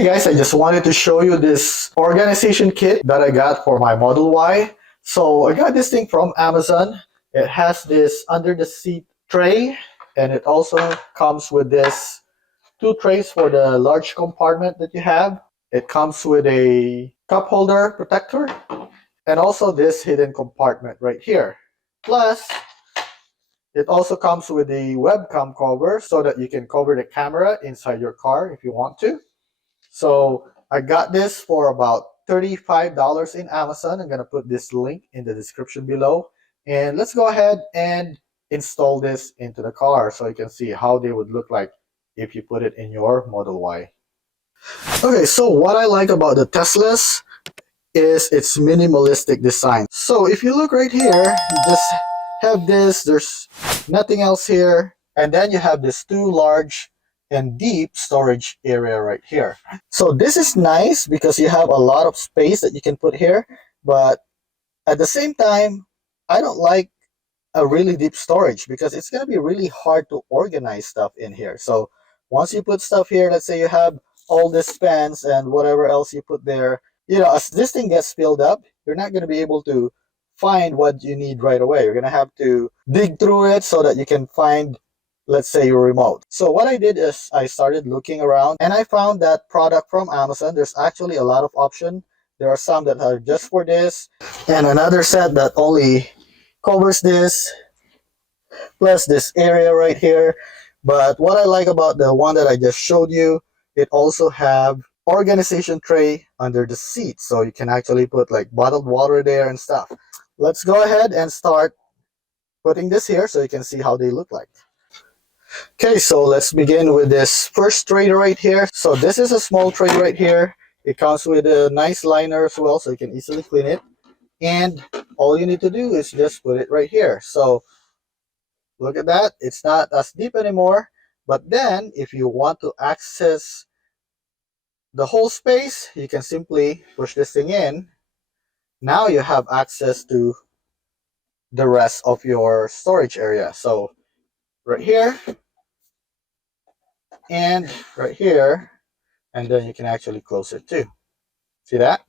Hey guys, I just wanted to show you this organization kit that I got for my Model Y. So I got this thing from Amazon. It has this under the seat tray, and it also comes with this two trays for the large compartment that you have. It comes with a cup holder protector and also this hidden compartment right here. Plus, it also comes with a webcam cover so that you can cover the camera inside your car if you want to. So I got this for about $35 in Amazon. I'm going to put this link in the description below. And let's go ahead and install this into the car so you can see how they would look like if you put it in your Model Y. Okay, so what I like about the Teslas is its minimalistic design. So if you look right here, you just have this, there's nothing else here, and then you have this two large and deep storage area right here. So this is nice because you have a lot of space that you can put here, but at the same time, I don't like a really deep storage because it's going to be really hard to organize stuff in here. So once you put stuff here, let's say you have all this pens and whatever else you put there, as this thing gets filled up, you're not going to be able to find what you need right away. You're going to have to dig through it so that you can find, let's say, your remote. So what I did is I started looking around and I found that product from Amazon. There's actually a lot of options. There are some that are just for this and another set that only covers this plus this area right here. But what I like about the one that I just showed you, it also have organization tray under the seat, so you can actually put like bottled water there and stuff. Let's go ahead and start putting this here so you can see how they look like. Okay, so let's begin with this first tray right here. So this is a small tray right here. It comes with a nice liner as well, so you can easily clean it. And all you need to do is just put it right here. So look at that, it's not as deep anymore. But then if you want to access the whole space, you can simply push this thing in. Now you have access to the rest of your storage area. So right here and right here, and then you can actually close it too. See that?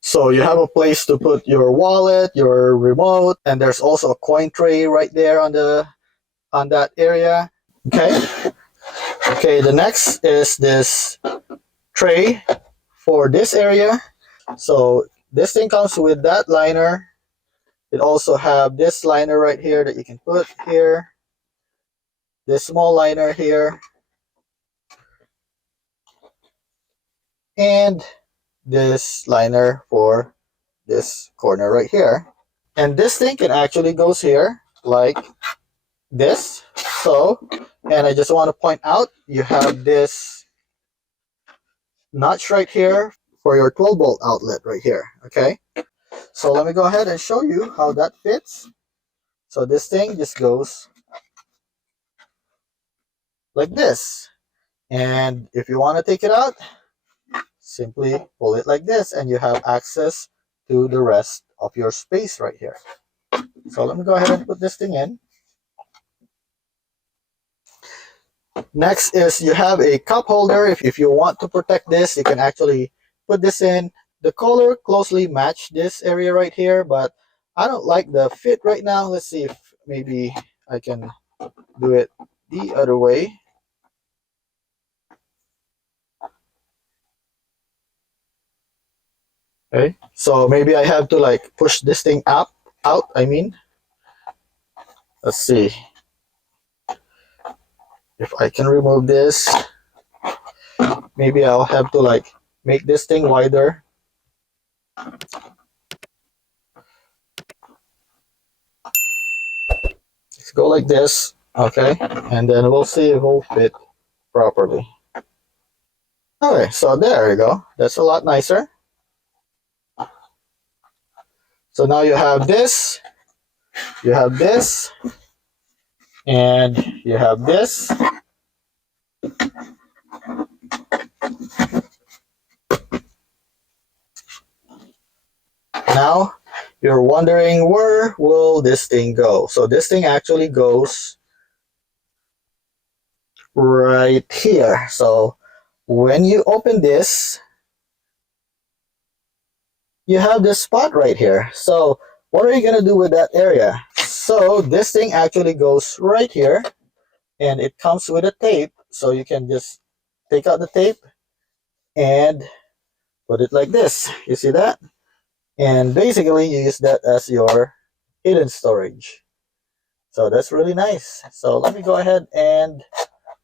So you have a place to put your wallet, your remote, and there's also a coin tray right there on that area. Okay, the next is this tray for this area. So this thing comes with that liner. It also have this liner right here that you can put here. This small liner here. And this liner for this corner right here. And this thing can actually goes here like this. So, and I just want to point out, you have this notch right here for your 12-volt outlet right here. Okay, so let me go ahead and show you how that fits. So this thing just goes like this, and if you want to take it out, simply pull it like this and you have access to the rest of your space right here. So let me go ahead and put this thing in. Next is you have a cup holder. If you want to protect this, you can actually put this in. The color closely match this area right here, but I don't like the fit right now. Let's see if maybe I can do it the other way. Okay, so maybe I have to like push this thing out. I mean, let's see if I can remove this. Maybe I'll have to like make this thing wider. Let's go like this, okay, and then we'll see if it will fit properly. Okay, so there you go. That's a lot nicer. So now you have this, and you have this. Now you're wondering where will this thing go. So this thing actually goes right here. So when you open this, you have this spot right here. So what are you going to do with that area? So this thing actually goes right here, and it comes with a tape. So you can just take out the tape and put it like this. You see that? And basically you use that as your hidden storage. So that's really nice. So let me go ahead and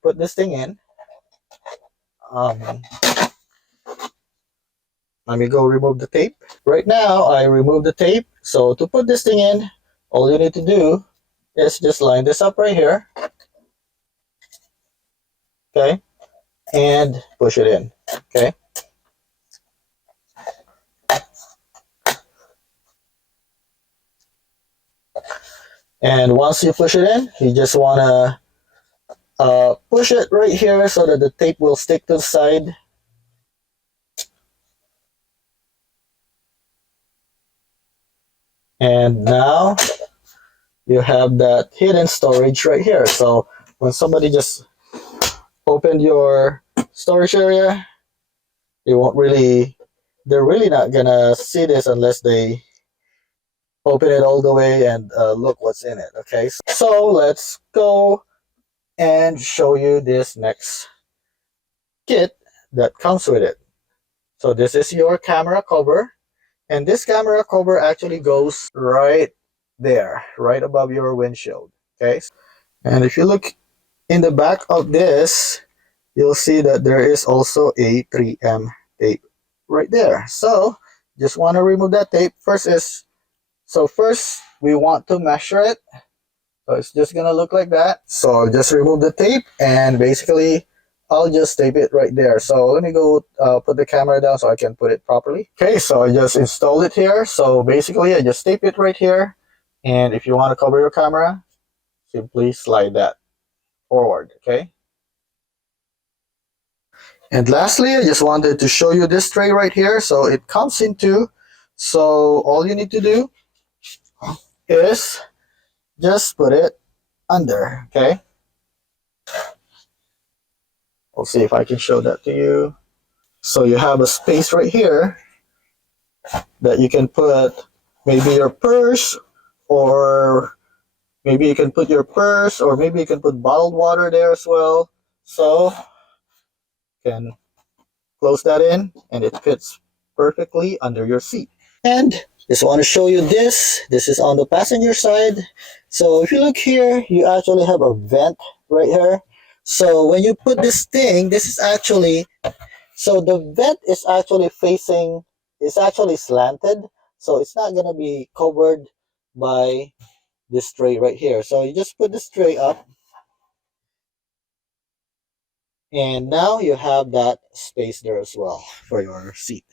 put this thing in. Um, Let me go remove the tape. Right now, I remove the tape. So to put this thing in, all you need to do is just line this up right here. Okay. And push it in. Okay. And once you push it in, you just want to push it right here so that the tape will stick to the side. And now you have that hidden storage right here. So when somebody just opened your storage area, they won't really, they're really not gonna see this unless they open it all the way and look what's in it. Okay, so let's go and show you this next kit that comes with it. So this is your camera cover, and this camera cover actually goes right there, right above your windshield. Okay, and if you look in the back of this, you'll see that there is also a 3M tape right there. So just want to remove that tape. First we want to measure it. So it's just gonna look like that. So I'll just remove the tape, and basically I'll just tape it right there. So let me go put the camera down so I can put it properly. Okay, so I just installed it here. So basically I just tape it right here. And if you want to cover your camera, simply slide that forward, okay? And lastly, I just wanted to show you this tray right here. So it comes in two. So all you need to do is just put it under, okay? I'll see if I can show that to you. So you have a space right here that you can put maybe your purse, or maybe you can put your purse, or maybe you can put bottled water there as well. So you can close that in, and it fits perfectly under your seat. And just want to show you this. This is on the passenger side. So if you look here, you actually have a vent right here. So when you put this thing, this is actually, so the vent is actually facing, it's actually slanted. So it's not going to be covered by this tray right here. So you just put this tray up, and now you have that space there as well for your seat.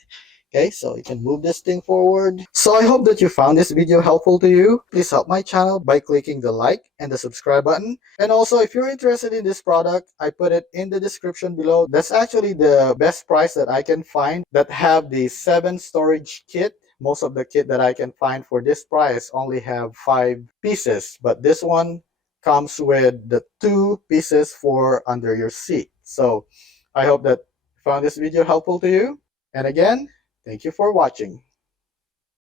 Okay, so you can move this thing forward. So I hope that you found this video helpful to you. Please help my channel by clicking the like and the subscribe button. And also, if you're interested in this product, I put it in the description below. That's actually the best price that I can find that have the 7 storage kit. Most of the kit that I can find for this price only have 5 pieces, but this one comes with the 2 pieces for under your seat. So I hope that you found this video helpful to you. And again, thank you for watching.